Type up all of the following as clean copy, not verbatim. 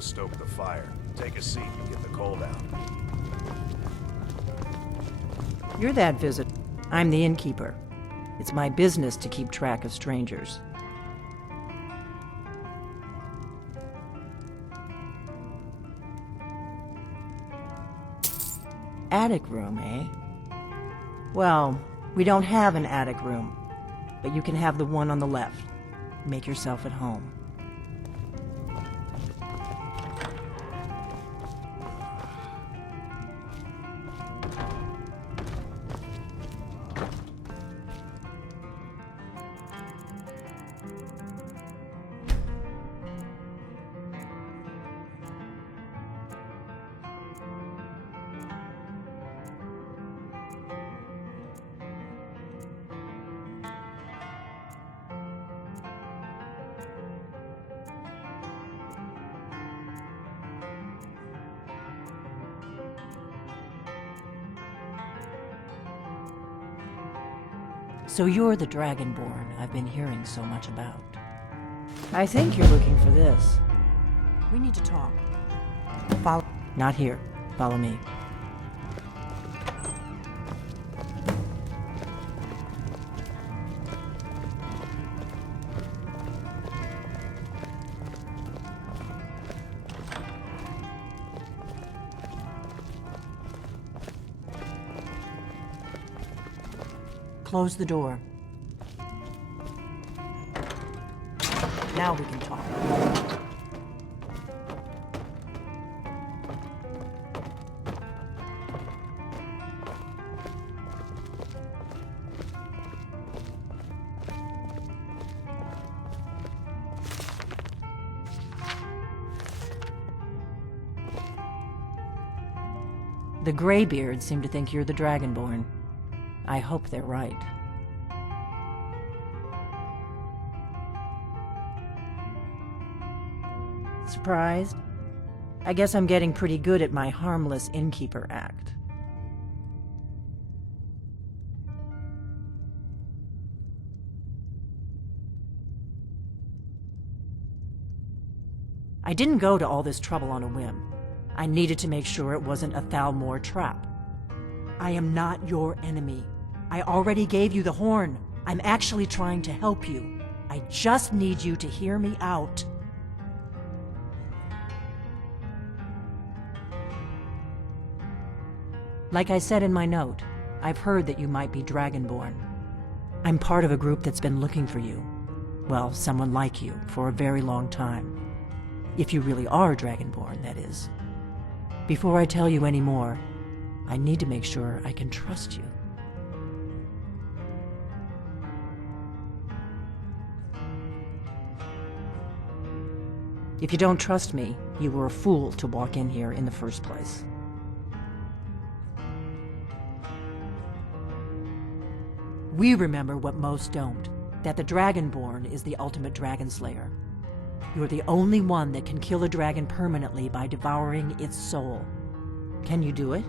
to stoke the fire. Take a seat and get the cold out. You're that visit. I'm the innkeeper. It's my business to keep track of strangers. Attic room, eh? Well, we don't have an attic room, but you can have the one on the left. Make yourself at home. So you're the Dragonborn I've been hearing so much about. I think you're looking for this. We need to talk. Follow. Not here. Follow me. Close the door. Now we can talk. The Greybeards seem to think you're the Dragonborn. I hope they're right. Surprised? I guess I'm getting pretty good at my harmless innkeeper act. I didn't go to all this trouble on a whim. I needed to make sure it wasn't a Thalmor trap. I am not your enemy. I already gave you the horn. I'm actually trying to help you. I just need you to hear me out. Like I said in my note, I've heard that you might be Dragonborn. I'm part of a group that's been looking for you. Well, someone like you, for a very long time. If you really are Dragonborn, that is. Before I tell you any more, I need to make sure I can trust you. If you don't trust me, you were a fool to walk in here in the first place. We remember what most don't, that the Dragonborn is the ultimate dragon slayer. You're the only one that can kill a dragon permanently by devouring its soul. Can you do it?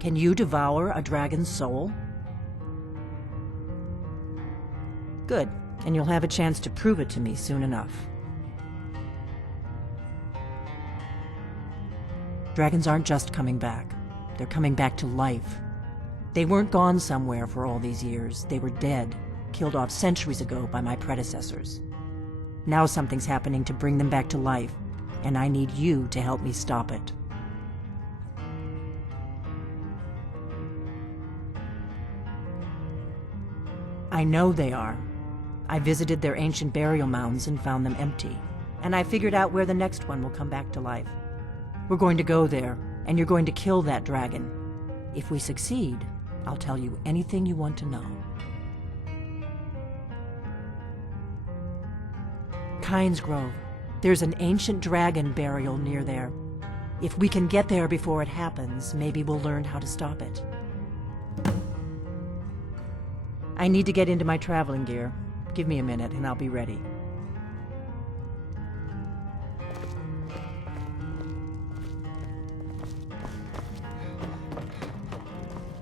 Can you devour a dragon's soul? Good, and you'll have a chance to prove it to me soon enough. Dragons aren't just coming back. They're coming back to life. They weren't gone somewhere for all these years. They were dead, killed off centuries ago by my predecessors. Now something's happening to bring them back to life, and I need you to help me stop it. I know they are. I visited their ancient burial mounds and found them empty, and I figured out where the next one will come back to life. We're going to go there, and you're going to kill that dragon. If we succeed, I'll tell you anything you want to know. Kynes Grove. There's an ancient dragon burial near there. If we can get there before it happens, maybe we'll learn how to stop it. I need to get into my traveling gear. Give me a minute and I'll be ready.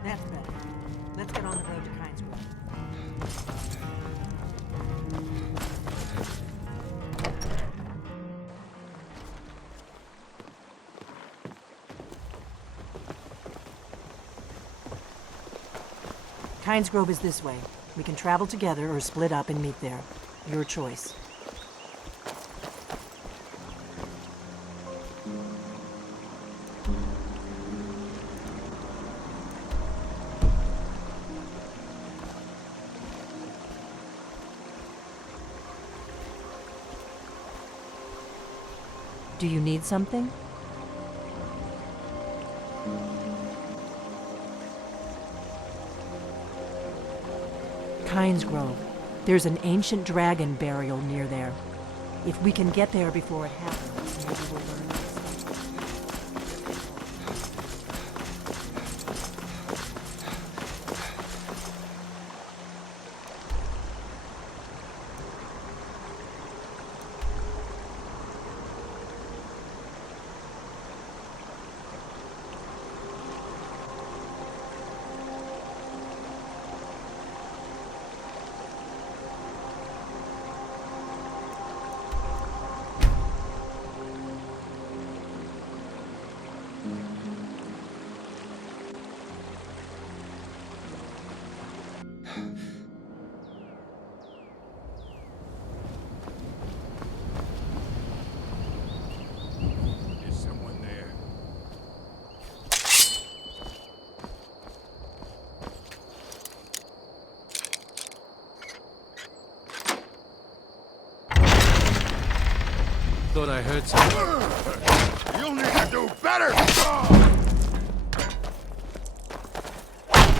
That's better. Let's get on the road to Kynes Grove. Kynes Grove is this way. We can travel together or split up and meet there. Your choice. Do you need something? Kynes Grove. There's an ancient dragon burial near there. If we can get there before it happens, maybe we'll learn something. Is someone there? Thought I heard something. You'll need to do better!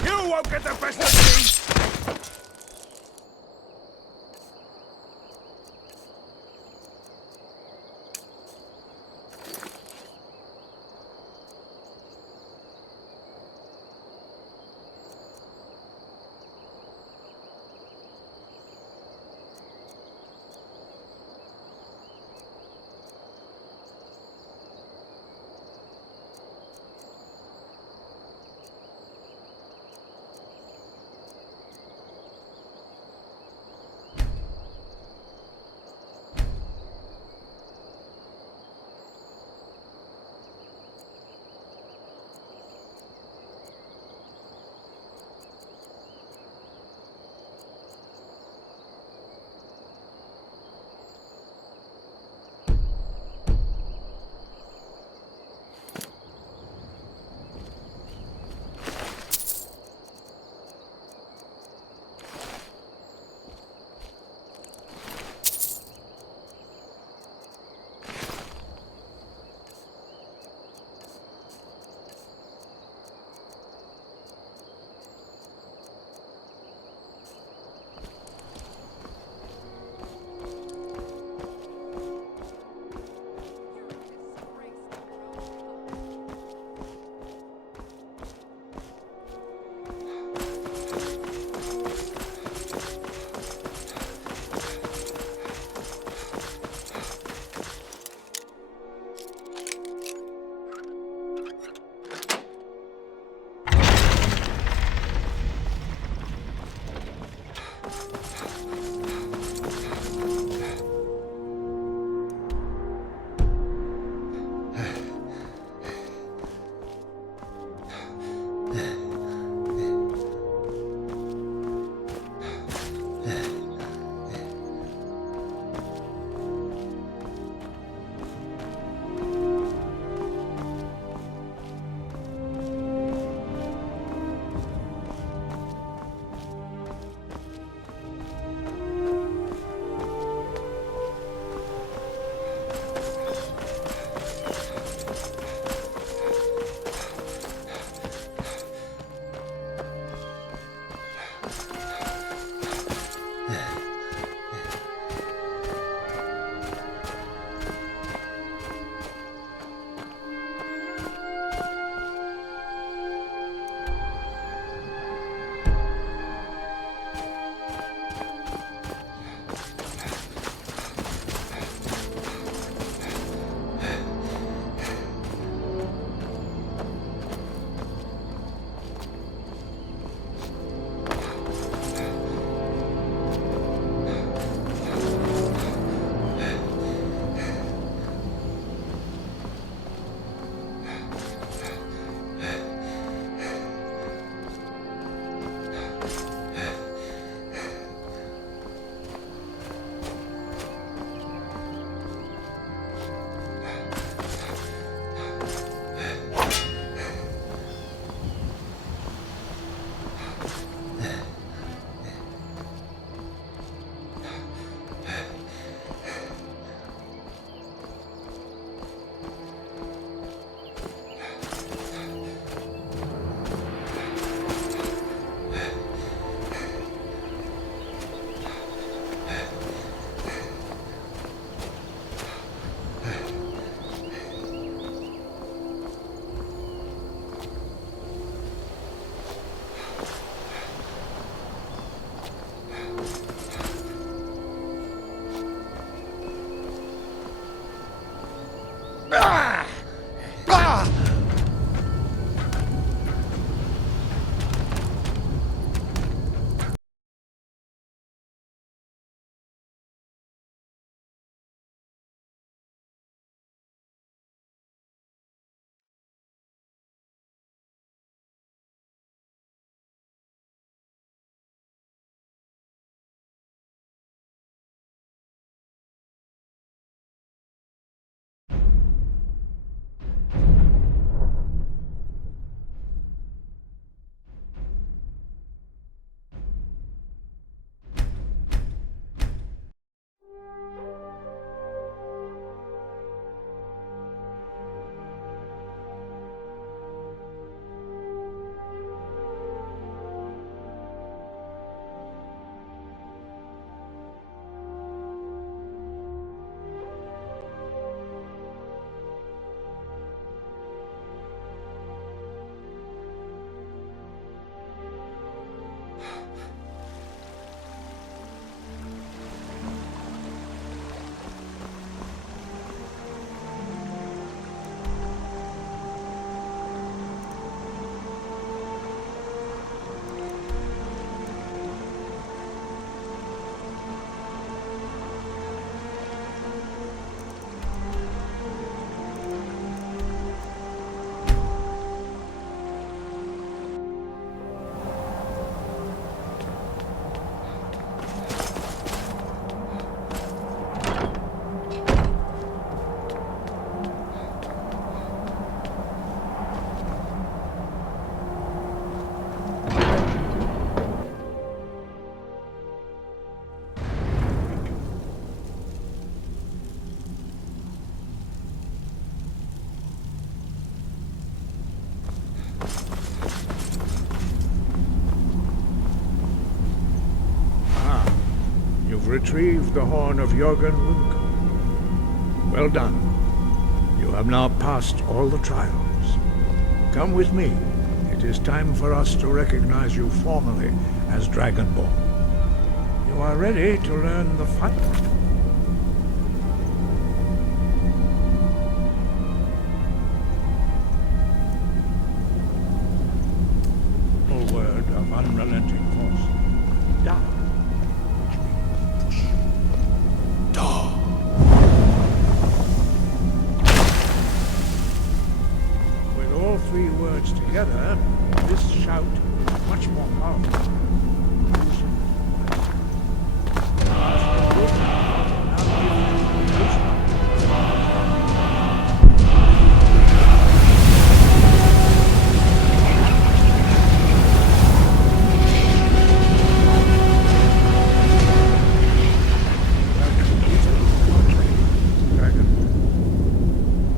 You won't get the best of me! retrieved the horn of Jorgen Wunk. Well done. You have now passed all the trials. Come with me. It is time for us to recognize you formally as Dragonborn. You are ready to learn the fight? A word of unrelenting force. Da. Which means push. Da. With all three words together, this shout is much more powerful.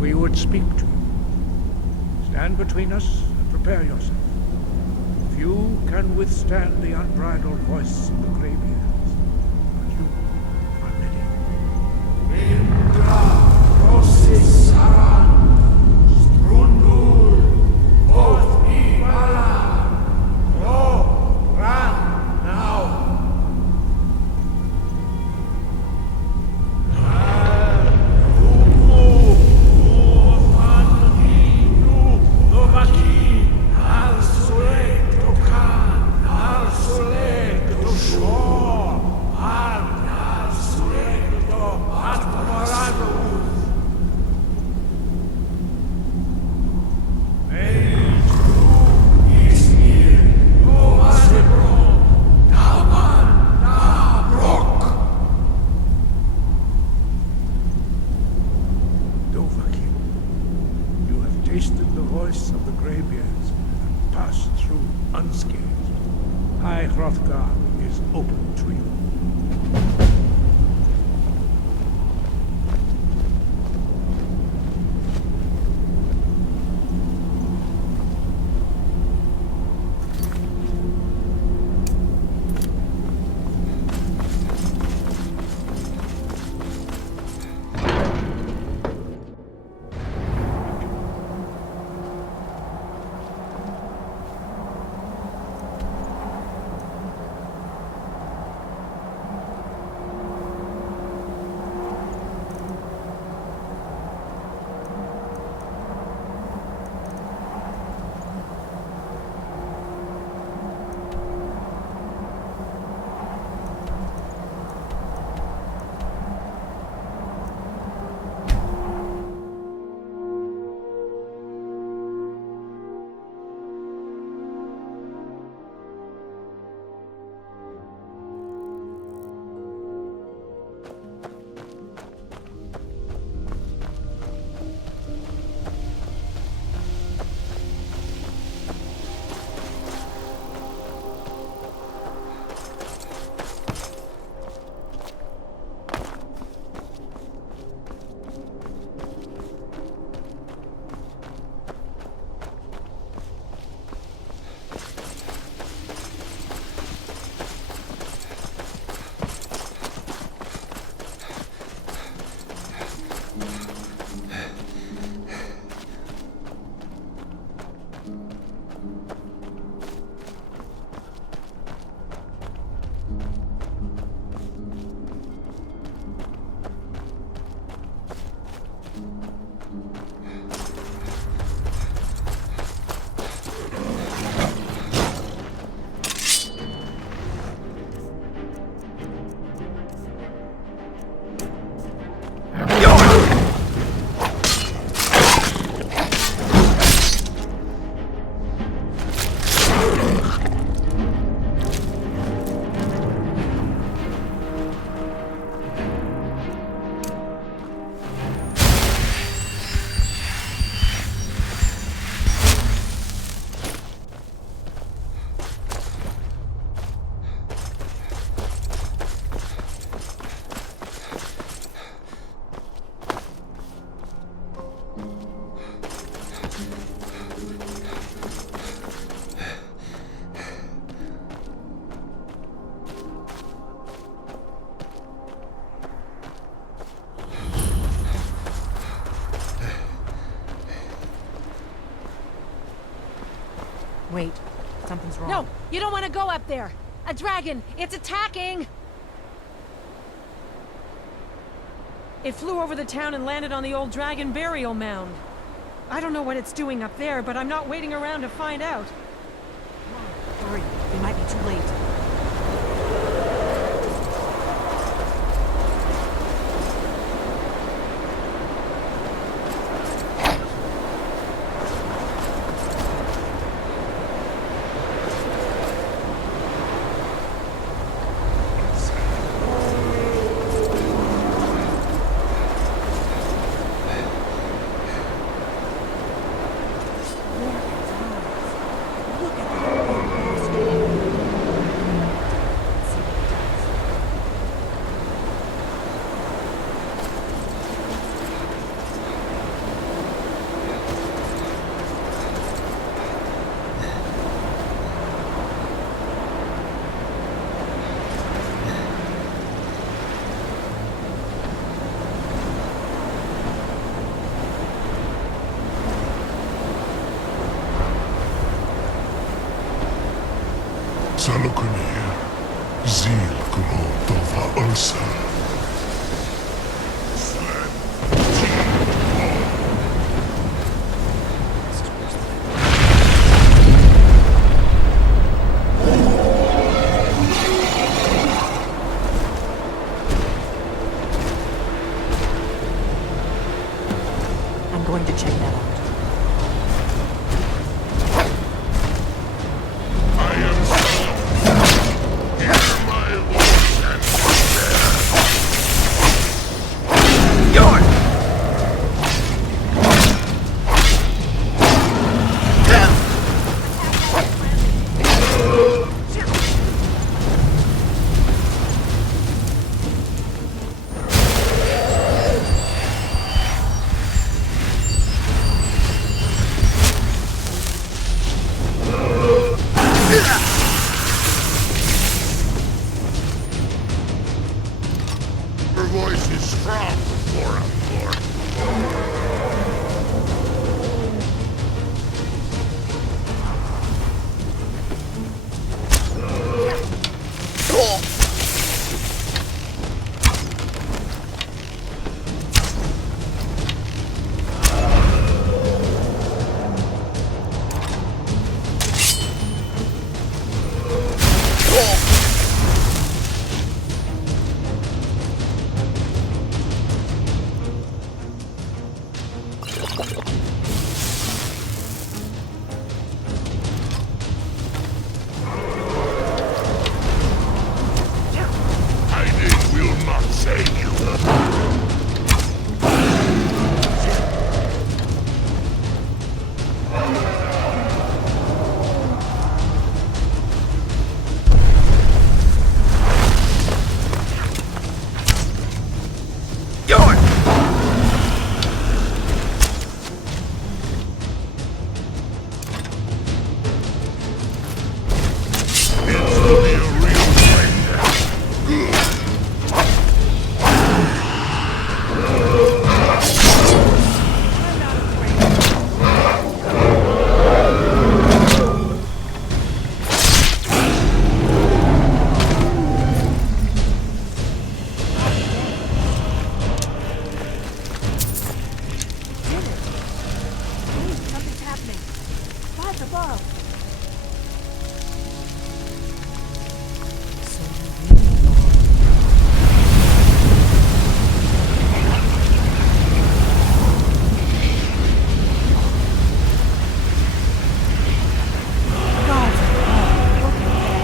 We would speak to you. Stand between us and prepare yourself. Few can withstand the unbridled voice of the Greybeards, but you are ready. Indra, Rosis, Saran, Strundul, Oth, Ibala, Ro, Ran, now. Tasted the voice of the Greybeards and passed through unscathed. High Hrothgar is open to you. Wait. Something's wrong. No, you don't want to go up there. A dragon! It's attacking! It flew over the town and landed on the old dragon burial mound. I don't know what it's doing up there, but I'm not waiting around to find out. Hurry. We might be too late. Salukuni, Zil Kurotova Ursa. I'm going to check that out. I am Saul. Hear my voice and prepare. York! Her voice is strong for a four. Hiding will not save you. York! It's to be a real fight. Something's happening. Five above. Gods above, look at that.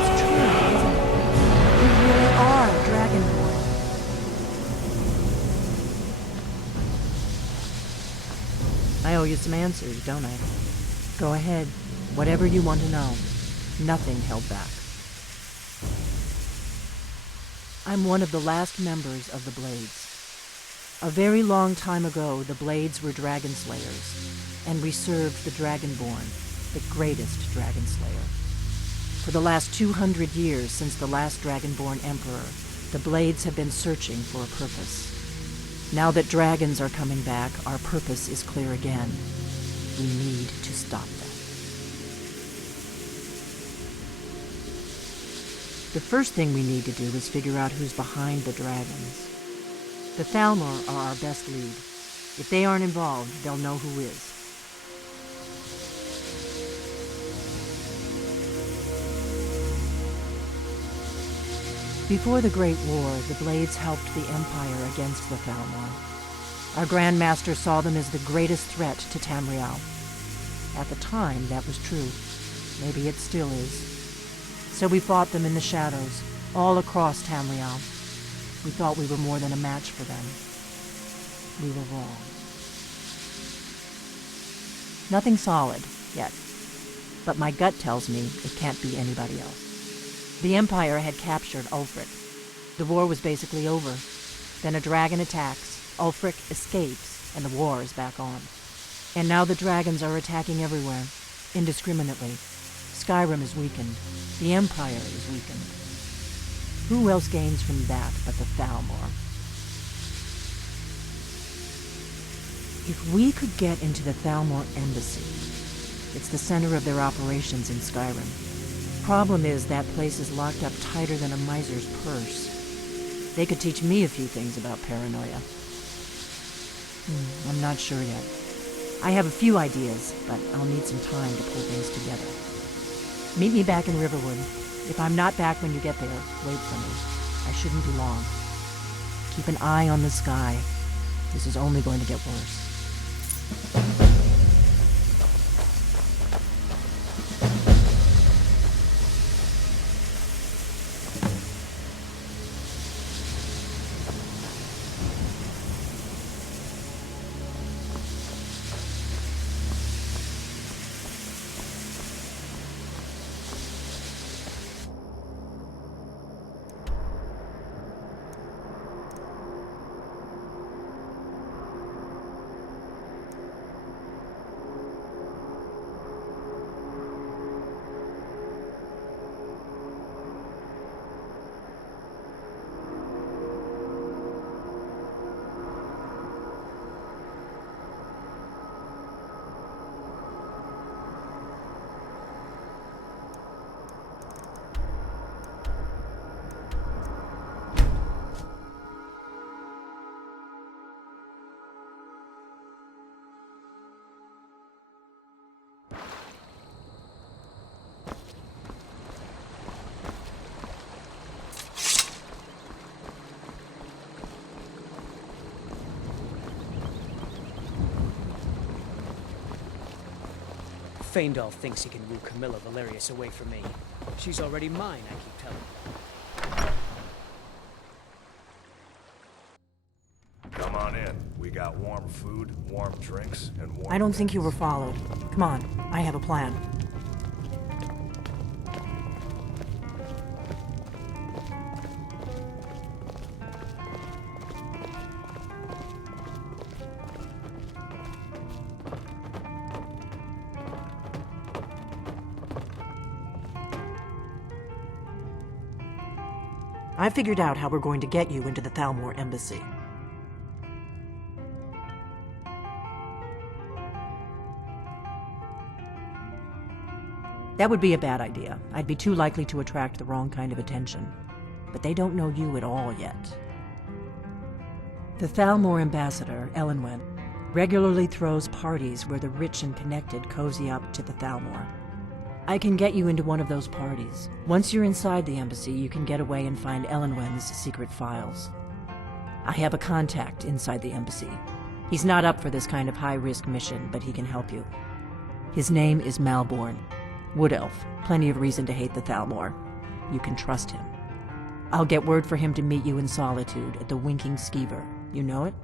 It's true, isn't it? You really are Dragonborn. I owe you some answers, don't I? Go ahead. Whatever you want to know. Nothing held back. I'm one of the last members of the Blades. A very long time ago, the Blades were dragon slayers, and we served the Dragonborn, the greatest dragon slayer. For the last 200 years since the last Dragonborn Emperor, the Blades have been searching for a purpose. Now that dragons are coming back, our purpose is clear again. We need to stop them. The first thing we need to do is figure out who's behind the dragons. The Thalmor are our best lead. If they aren't involved, they'll know who is. Before the Great War, the Blades helped the Empire against the Thalmor. Our Grand Master saw them as the greatest threat to Tamriel. At the time, that was true. Maybe it still is. So we fought them in the shadows, all across Tamriel. We thought we were more than a match for them. We were wrong. Nothing solid, yet. But my gut tells me it can't be anybody else. The Empire had captured Ulfric. The war was basically over. Then a dragon attacks, Ulfric escapes, and the war is back on. And now the dragons are attacking everywhere, indiscriminately. Skyrim is weakened. The Empire is weakened. Who else gains from that but the Thalmor? If we could get into the Thalmor embassy, it's the center of their operations in Skyrim. Problem is, that place is locked up tighter than a miser's purse. They could teach me a few things about paranoia. I'm not sure yet. I have a few ideas, but I'll need some time to pull things together. Meet me back in Riverwood. If I'm not back when you get there, wait for me. I shouldn't be long. Keep an eye on the sky. This is only going to get worse. Faendal thinks he can woo Camilla Valerius away from me. She's already mine, I keep telling him. Come on in. We got warm food, warm drinks, and warm... I don't think you were followed. Come on, I have a plan. I figured out how we're going to get you into the Thalmor embassy. That would be a bad idea. I'd be too likely to attract the wrong kind of attention. But they don't know you at all yet. The Thalmor ambassador, Elenwen, regularly throws parties where the rich and connected cozy up to the Thalmor. I can get you into one of those parties. Once you're inside the embassy, you can get away and find Elenwen's secret files. I have a contact inside the embassy. He's not up for this kind of high-risk mission, but he can help you. His name is Malborn. Wood Elf. Plenty of reason to hate the Thalmor. You can trust him. I'll get word for him to meet you in Solitude at the Winking Skeever. You know it?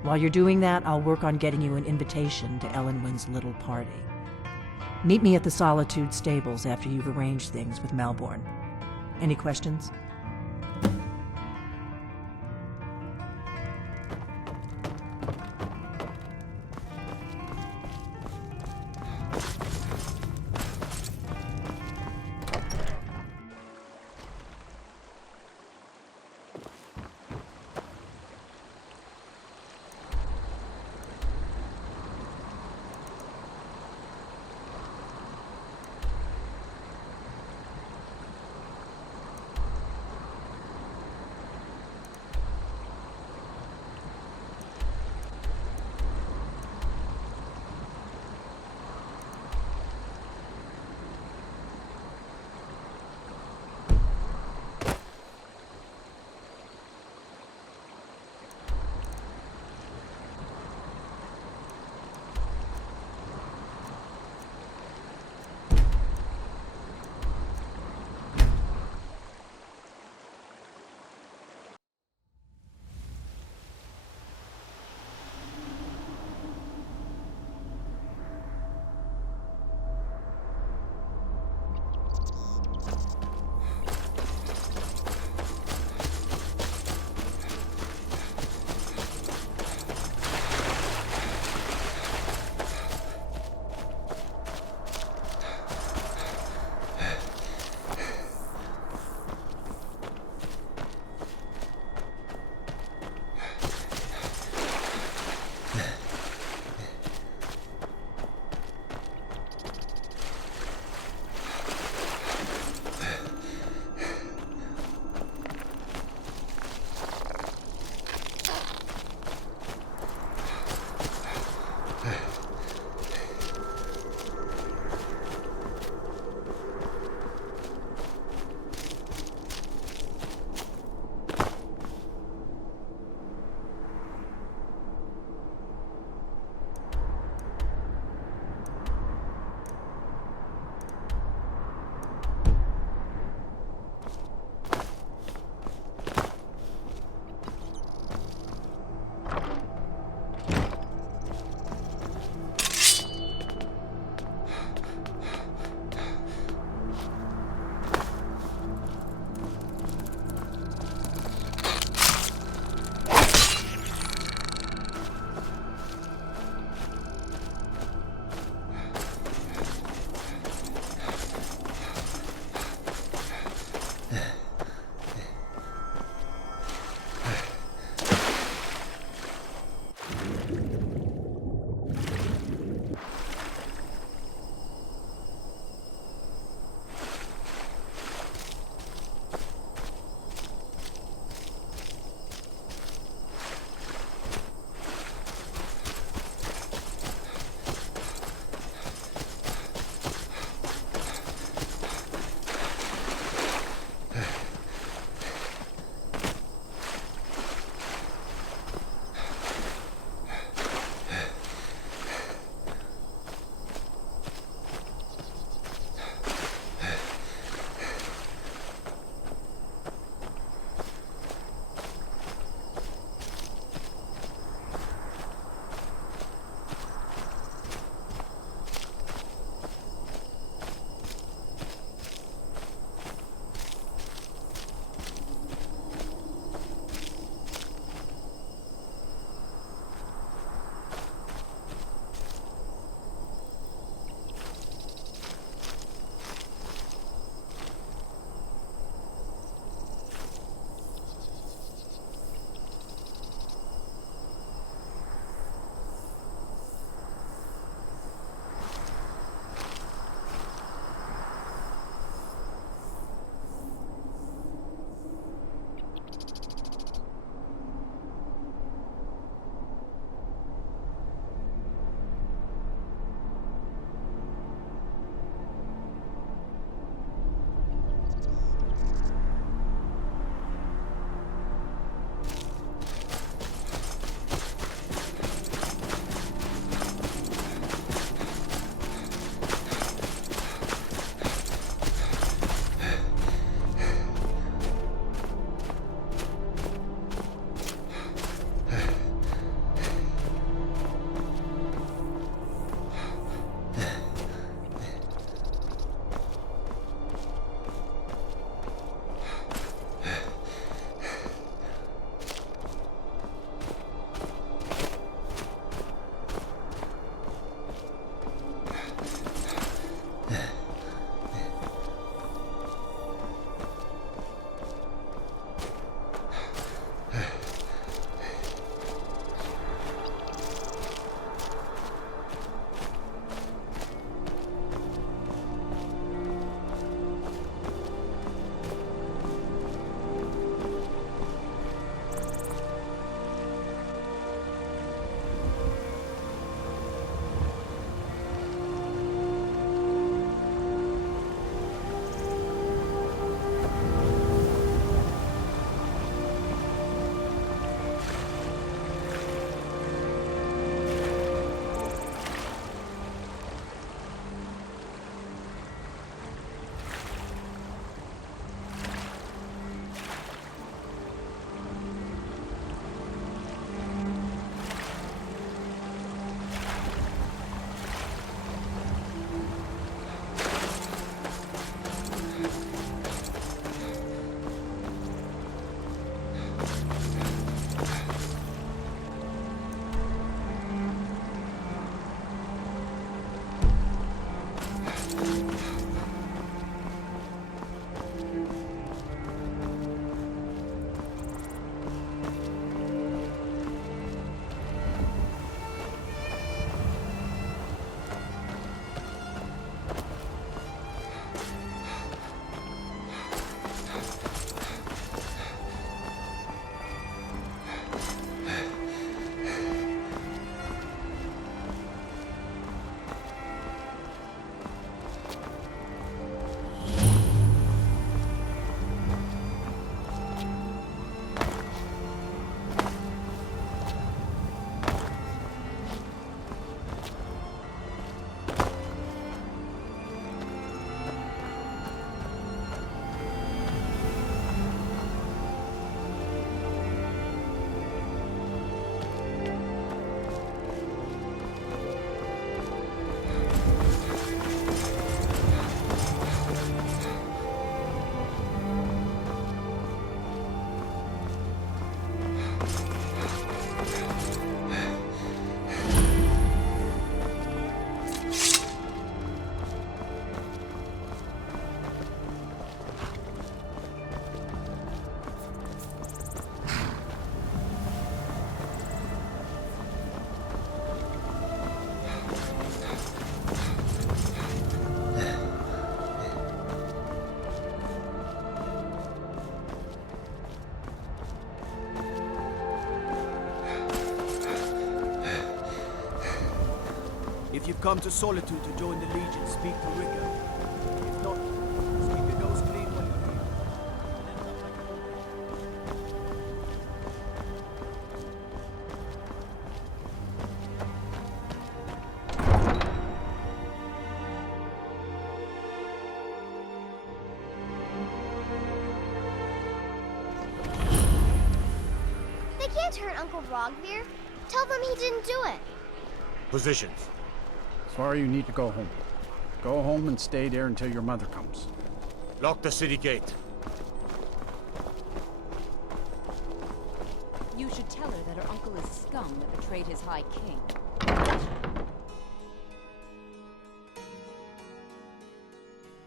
While you're doing that, I'll work on getting you an invitation to Elenwen's little party. Meet me at the Solitude stables after you've arranged things with Malborn. Any questions? If you've come to Solitude to join the Legion, speak to Ricker. If not, just keep your nose clean when you're here. They can't hurt Uncle Rogvir. Tell them he didn't do it. Positions. Sorry, you need to go home. Go home and stay there until your mother comes. Lock the city gate. You should tell her that her uncle is scum that betrayed his High King.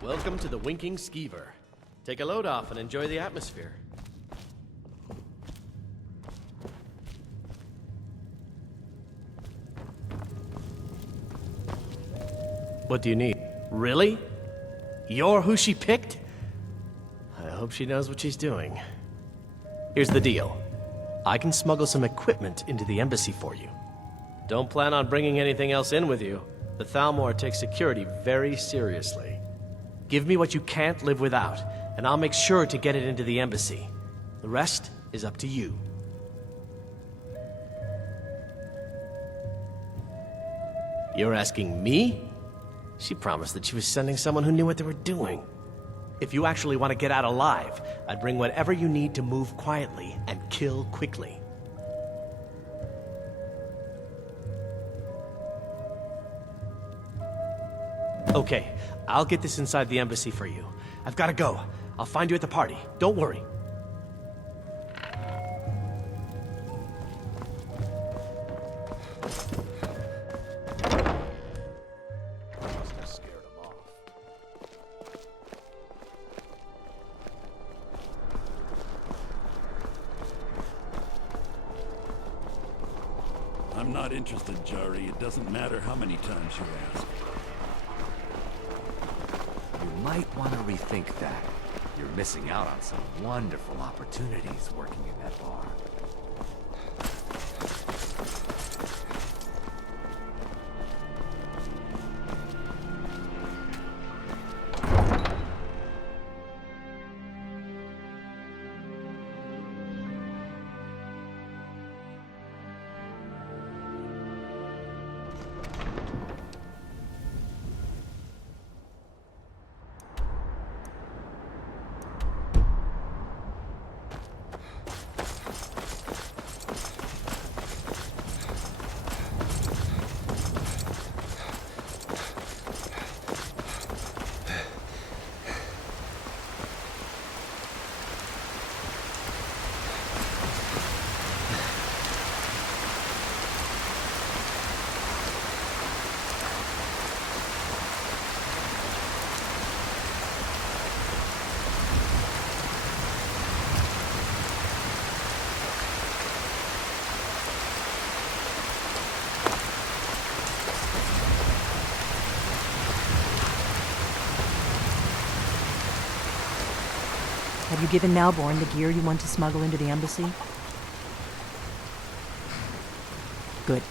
Welcome to the Winking Skeever. Take a load off and enjoy the atmosphere. What do you need? Really? You're who she picked? I hope she knows what she's doing. Here's the deal. I can smuggle some equipment into the embassy for you. Don't plan on bringing anything else in with you. The Thalmor takes security very seriously. Give me what you can't live without, and I'll make sure to get it into the embassy. The rest is up to you. You're asking me? She promised that she was sending someone who knew what they were doing. If you actually want to get out alive, I'd bring whatever you need to move quietly and kill quickly. Okay, I'll get this inside the embassy for you. I've got to go. I'll find you at the party. Don't worry. Must have scared him off. I'm not interested, Jari. It doesn't matter how many times you ask. You might want to rethink that. You're missing out on some wonderful opportunities working in that bar. Have you given Malborn the gear you want to smuggle into the embassy? Good.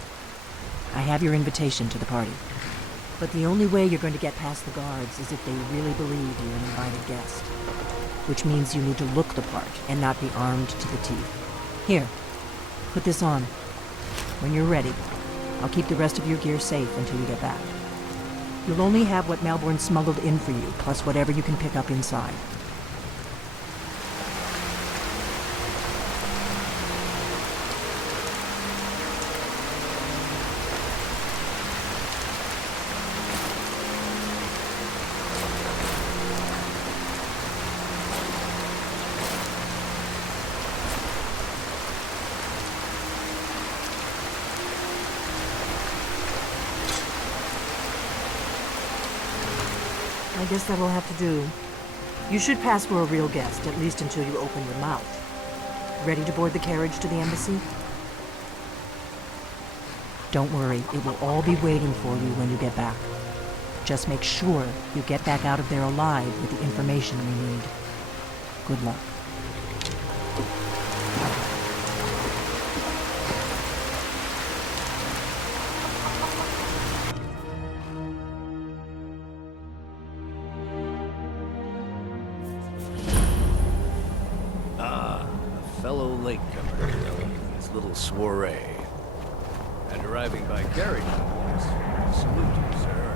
I have your invitation to the party. But the only way you're going to get past the guards is if they really believe you're an invited guest. Which means you need to look the part and not be armed to the teeth. Here, put this on. When you're ready, I'll keep the rest of your gear safe until you get back. You'll only have what Malborn smuggled in for you, plus whatever you can pick up inside. I guess that'll have to do. You should pass for a real guest, at least until you open your mouth. Ready to board the carriage to the embassy? Don't worry, it will all be waiting for you when you get back. Just make sure you get back out of there alive with the information we need. Good luck. Fellow latecomer, this little soiree. And arriving by carriage, of course. Salute you, sir.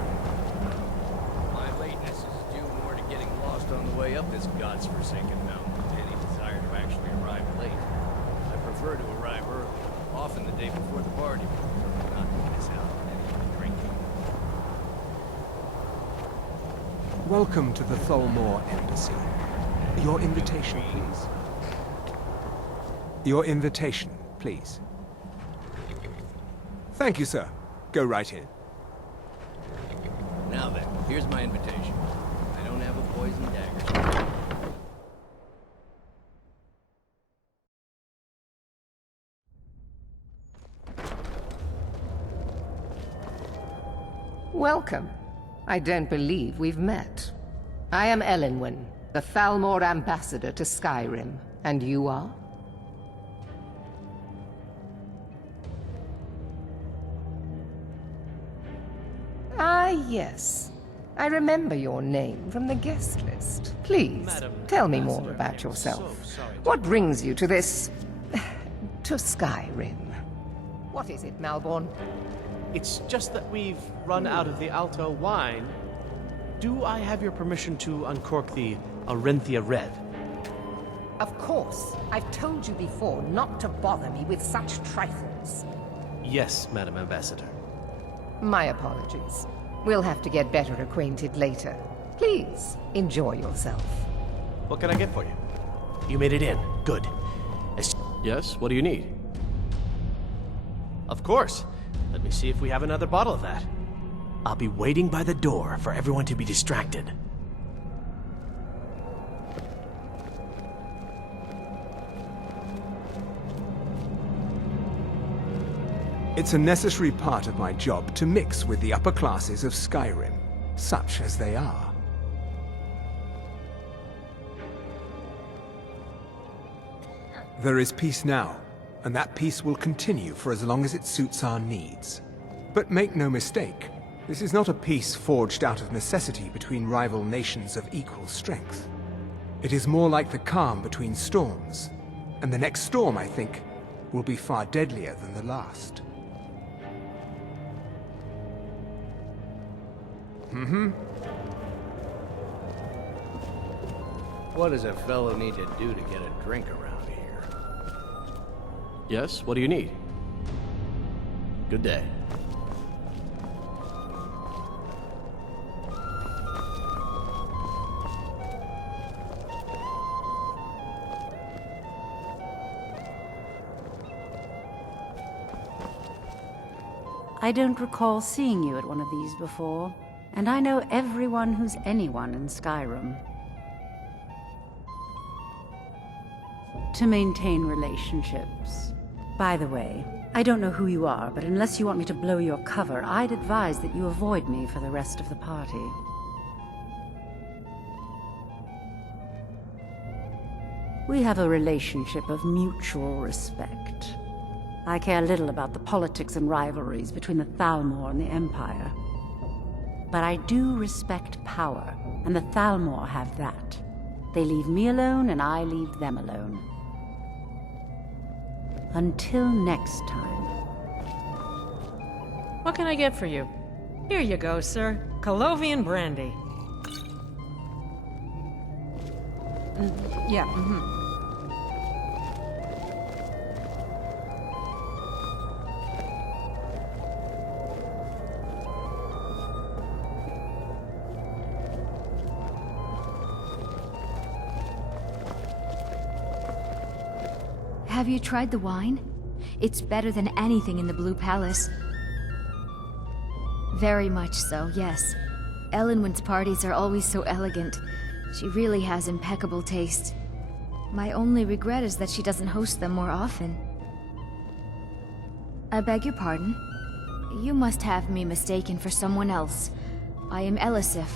My lateness is due more to getting lost on the way up this god's-forsaken mountain than any desire to actually arrive late. I prefer to arrive early, often the day before the party, not to miss out on any of the drinking. Welcome to the Tholmor Embassy. Your invitation, please. Your invitation, please. Thank you, sir. Go right in. Now then, here's my invitation. I don't have a poison dagger. Welcome. I don't believe we've met. I am Elenwen, the Thalmor ambassador to Skyrim. And you are? Ah, yes. I remember your name from the guest list. Please, tell me more about yourself. What brings you to this... to Skyrim? What is it, Malborn? It's just that we've run out of the Alto wine. Do I have your permission to uncork the Arenthia Red? Of course. I've told you before not to bother me with such trifles. Yes, Madam Ambassador. My apologies. We'll have to get better acquainted later. Please, enjoy yourself. What can I get for you? You made it in. Good. Yes, what do you need? Of course. Let me see if we have another bottle of that. I'll be waiting by the door for everyone to be distracted. It's a necessary part of my job to mix with the upper classes of Skyrim, such as they are. There is peace now, and that peace will continue for as long as it suits our needs. But make no mistake, this is not a peace forged out of necessity between rival nations of equal strength. It is more like the calm between storms, and the next storm, I think, will be far deadlier than the last. What does a fellow need to do to get a drink around here? Yes, what do you need? Good day. I don't recall seeing you at one of these before, and I know everyone who's anyone in Skyrim. To maintain relationships. By the way, I don't know who you are, but unless you want me to blow your cover, I'd advise that you avoid me for the rest of the party. We have a relationship of mutual respect. I care little about the politics and rivalries between the Thalmor and the Empire. But I do respect power, and the Thalmor have that. They leave me alone, and I leave them alone. Until next time. What can I get for you? Here you go, sir. Colovian brandy. Yeah, Have you tried the wine? It's better than anything in the Blue Palace. Very much so, yes. Elenwen's parties are always so elegant. She really has impeccable taste. My only regret is that she doesn't host them more often. I beg your pardon? You must have me mistaken for someone else. I am Elisif,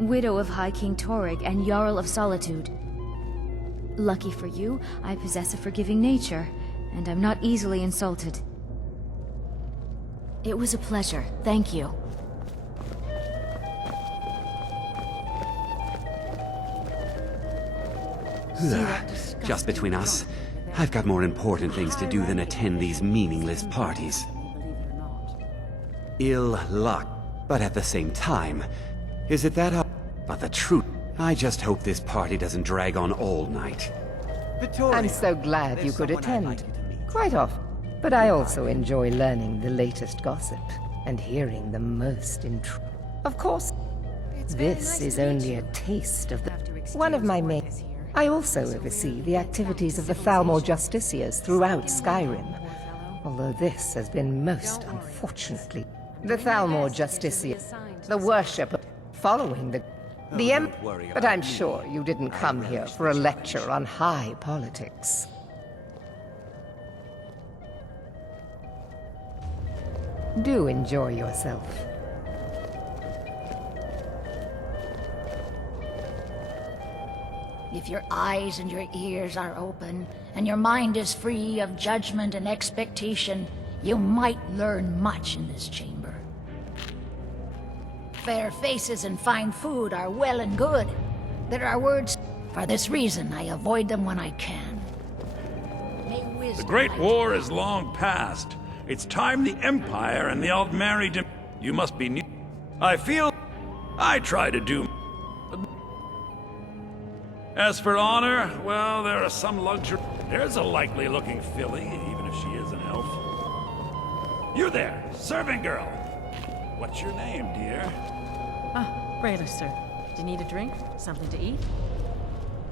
widow of High King Torrig and Jarl of Solitude. Lucky for you, I possess a forgiving nature, and I'm not easily insulted. It was a pleasure, thank you. Just between us, I've got more important things to do than attend these meaningless parties. Ill luck, but at the same time, is it that up? But the truth, I just hope this party doesn't drag on all night. I'm so glad you could attend. Quite often. But I also enjoy learning the latest gossip and hearing the most intriguing. Of course, this is only a taste of the... One of my main... I also oversee the activities of the Thalmor Justiciars throughout Skyrim. Although this has been most unfortunately... The Thalmor Justiciars, the worship following the But I'm sure you didn't come here for a lecture on high politics. Do enjoy yourself. If your eyes and your ears are open, and your mind is free of judgment and expectation, you might learn much in this chamber. Fair faces and fine food are well and good. There are words. For this reason, I avoid them when I can. The Great War is long past. It's time the Empire and the Aldmeri You must be new. I feel... I try to do... As for honor, well, there are some luxury... There's a likely-looking filly, even if she is an elf. You there, serving girl. What's your name, dear? Ah, Brayla, sir. Do you need a drink? Something to eat?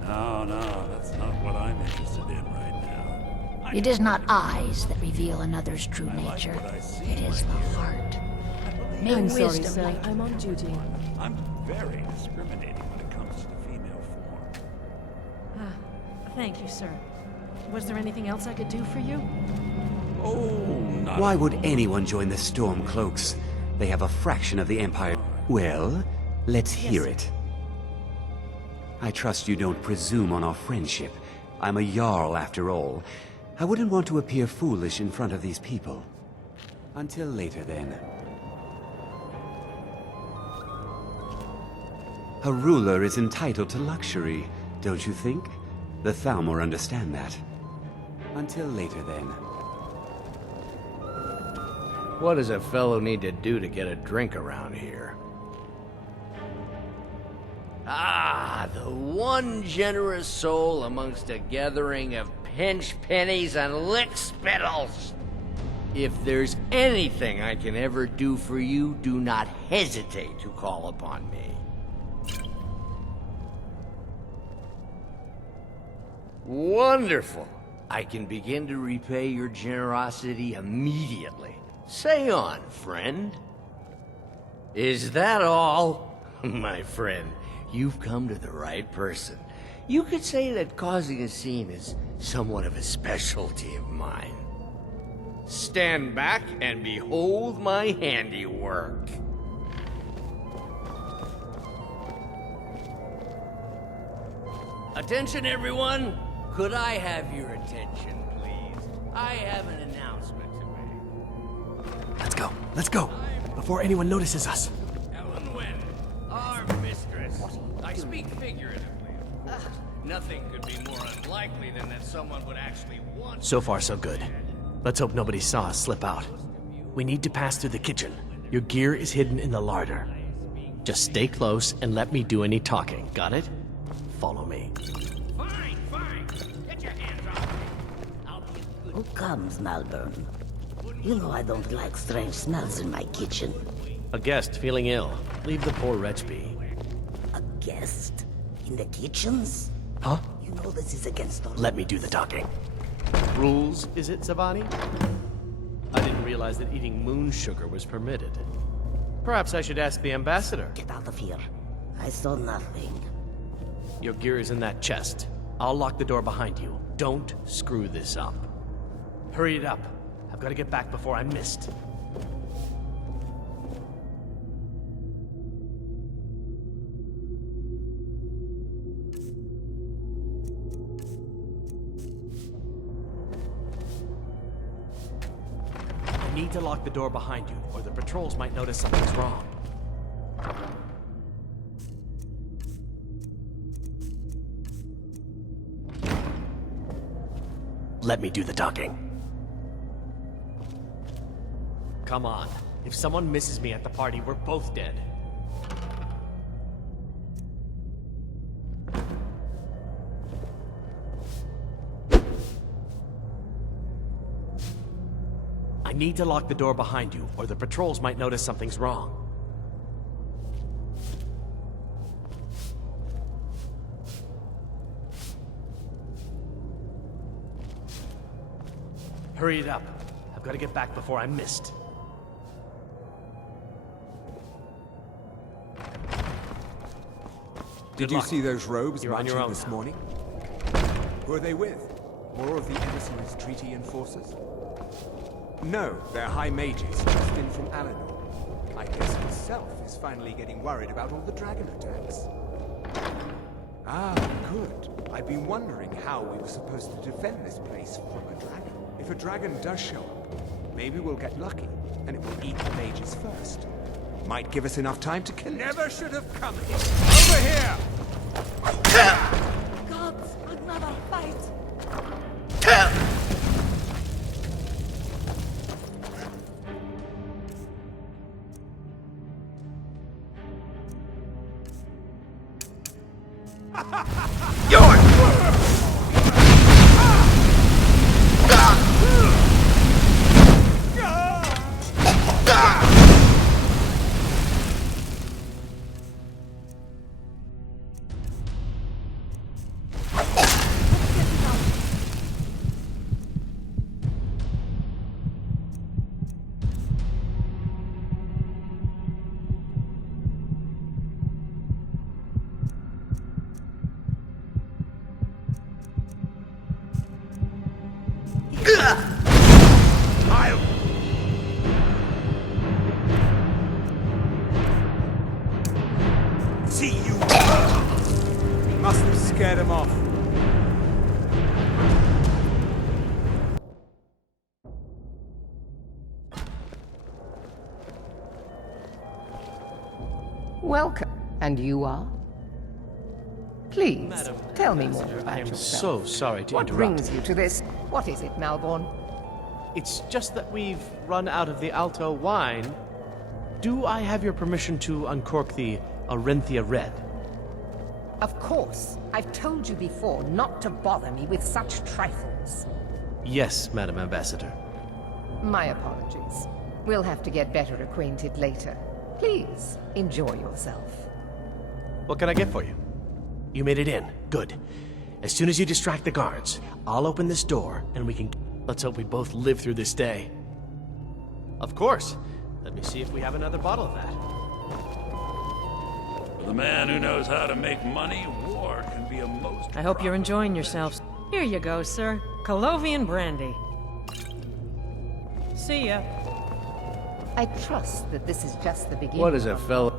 No, that's not what I'm interested in right now. It is not eyes that reveal another's true nature. It is the heart. May I'm sorry, wisdom sir. light I'm on duty. I'm very discriminating when it comes to the female form. Ah, thank you, sir. Was there anything else I could do for you? Why would anyone join the Stormcloaks? They have a fraction of the Empire. Well, let's hear it. I trust you don't presume on our friendship. I'm a Jarl after all. I wouldn't want to appear foolish in front of these people. Until later, then. A ruler is entitled to luxury, don't you think? The Thalmor understand that. Until later, then. What does a fellow need to do to get a drink around here? Ah, the one generous soul amongst a gathering of pinch pennies and lick spittles. If there's anything I can ever do for you, do not hesitate to call upon me. Wonderful. I can begin to repay your generosity immediately. Say on, friend. Is that all? My friend, you've come to the right person. You could say that causing a scene is somewhat of a specialty of mine. Stand back and behold my handiwork. Attention, everyone! Could I have your attention, please? I have an announcement to make. Let's go, before anyone notices us. Ellen Wynn, our mistress. I speak figuratively, of course. Nothing could be more unlikely than that someone would actually want. So far, so good. Let's hope nobody saw us slip out. We need to pass through the kitchen. Your gear is hidden in the larder. Just stay close and let me do any talking. Got it? Follow me. Fine. Get your hands off me. I'll be a good. Who comes, Malvern? You know I don't like strange smells in my kitchen. A guest feeling ill. Leave the poor wretch be. A guest? In the kitchens? Huh? You know this is against the law. Let me do the talking. Rules, is it, Zavani? I didn't realize that eating moon sugar was permitted. Perhaps I should ask the ambassador. Get out of here. I saw nothing. Your gear is in that chest. I'll lock the door behind you. Don't screw this up. Hurry it up. I've got to get back before I'm missed. I need to lock the door behind you, or the patrols might notice something's wrong. Let me do the talking. Come on. If someone misses me at the party, we're both dead. I need to lock the door behind you, or the patrols might notice something's wrong. Hurry it up. I've got to get back before I'm missed. Did you see those robes You're on marching your own this now. morning? Who are they with? More of the Emissary's treaty enforcers? No, they're high mages just in from Alinor. I guess himself is finally getting worried about all the dragon attacks. Ah, good. I've been wondering how we were supposed to defend this place from a dragon. If a dragon does show up, maybe we'll get lucky, and it will eat the mages first. Might give us enough time to kill it. Never should have come here. Over here! Gods, another fight! see you! Must have scared him off. Welcome. And you are? Please, Madam tell me more Ambassador, about I am yourself. so sorry to What interrupt. brings you to this? What is it, Malborn? It's just that we've run out of the Alto wine. Do I have your permission to uncork the Arinthia Red? Of course. I've told you before not to bother me with such trifles. Yes, Madam Ambassador. My apologies. We'll have to get better acquainted later. Please, enjoy yourself. What can I get for you? You made it in. Good. As soon as you distract the guards, I'll open this door and we can... Let's hope we both live through this day. Of course. Let me see if we have another bottle of that. For the man who knows how to make money, war can be a most... I hope you're enjoying yourselves. Here you go, sir. Colovian brandy. See ya. I trust that this is just the beginning. What is a fellow?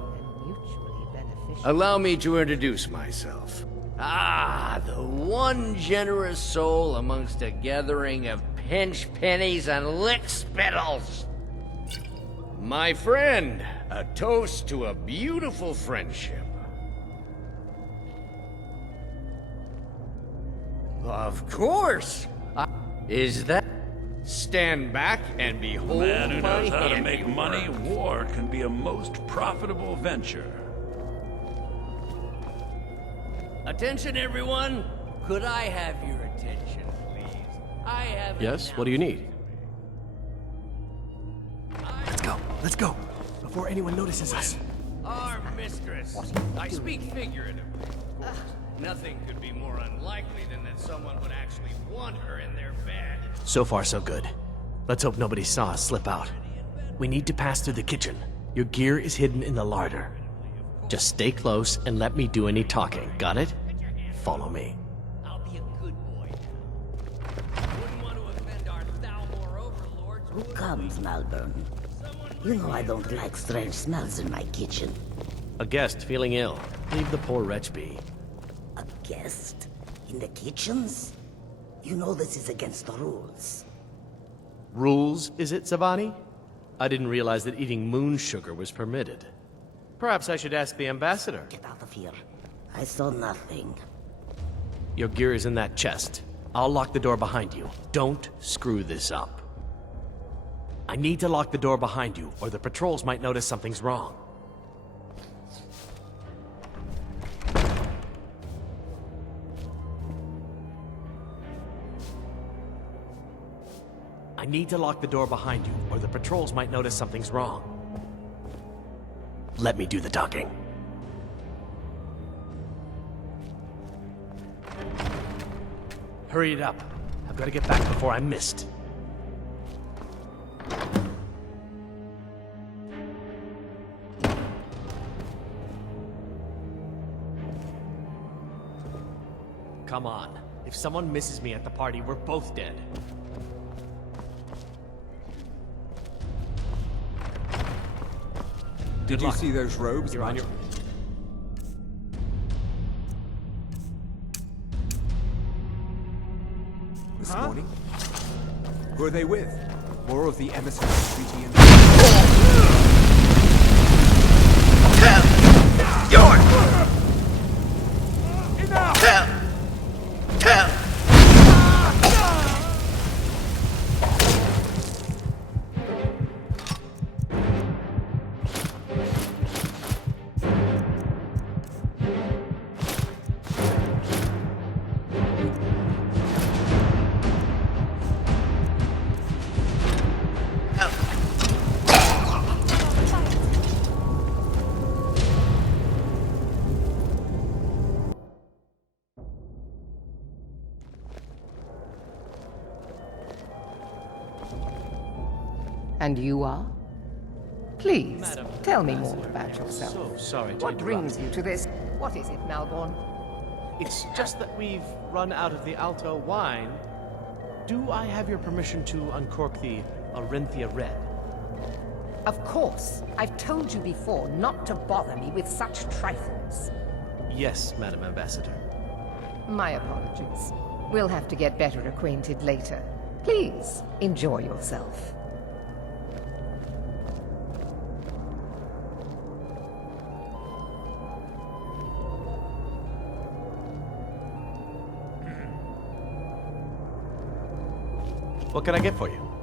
Mutually beneficial. Allow me to introduce myself. Ah, the one generous soul amongst a gathering of pinch pennies and lick spittles. My friend, a toast to a beautiful friendship. Of course. Is that... Stand back and The behold man who knows my how to make handiwork. money, war can be a most profitable venture. Attention, everyone. Could I have your attention, please? I have... Yes? What do you need? Let's go. Before anyone notices us. Our mistress. I speak figuratively, of course. Nothing could be more unlikely than that someone would actually want her in their bed. So far, so good. Let's hope nobody saw us slip out. We need to pass through the kitchen. Your gear is hidden in the larder. Just stay close and let me do any talking. Got it? Follow me. I'll be a good boy now. Wouldn't want to offend our Thalmor overlords. Who comes, Malborn? You know I don't like strange smells in my kitchen. A guest feeling ill. Leave the poor wretch be. A guest? In the kitchens? You know this is against the rules. Rules, is it, Savani? I didn't realize that eating moon sugar was permitted. Perhaps I should ask the ambassador. Get out of here. I saw nothing. Your gear is in that chest. I'll lock the door behind you. Don't screw this up. I need to lock the door behind you, or the patrols might notice something's wrong. I need to lock the door behind you, or the patrols might notice something's wrong. Let me do the talking. Hurry it up. I've got to get back before I'm missed. Come on. If someone misses me at the party, we're both dead. Did you see those robes? You're on your... This morning? Who are they with? More of the emissary treaty and... And you are? Please, Madam tell me more Ambassador, about I am yourself. so sorry to What interrupt. brings you to this? What is it, Malborn? It's just that we've run out of the Alto wine. Do I have your permission to uncork the Arinthia Red? Of course. I've told you before not to bother me with such trifles. Yes, Madam Ambassador. My apologies. We'll have to get better acquainted later. Please, enjoy yourself. What can I get for you?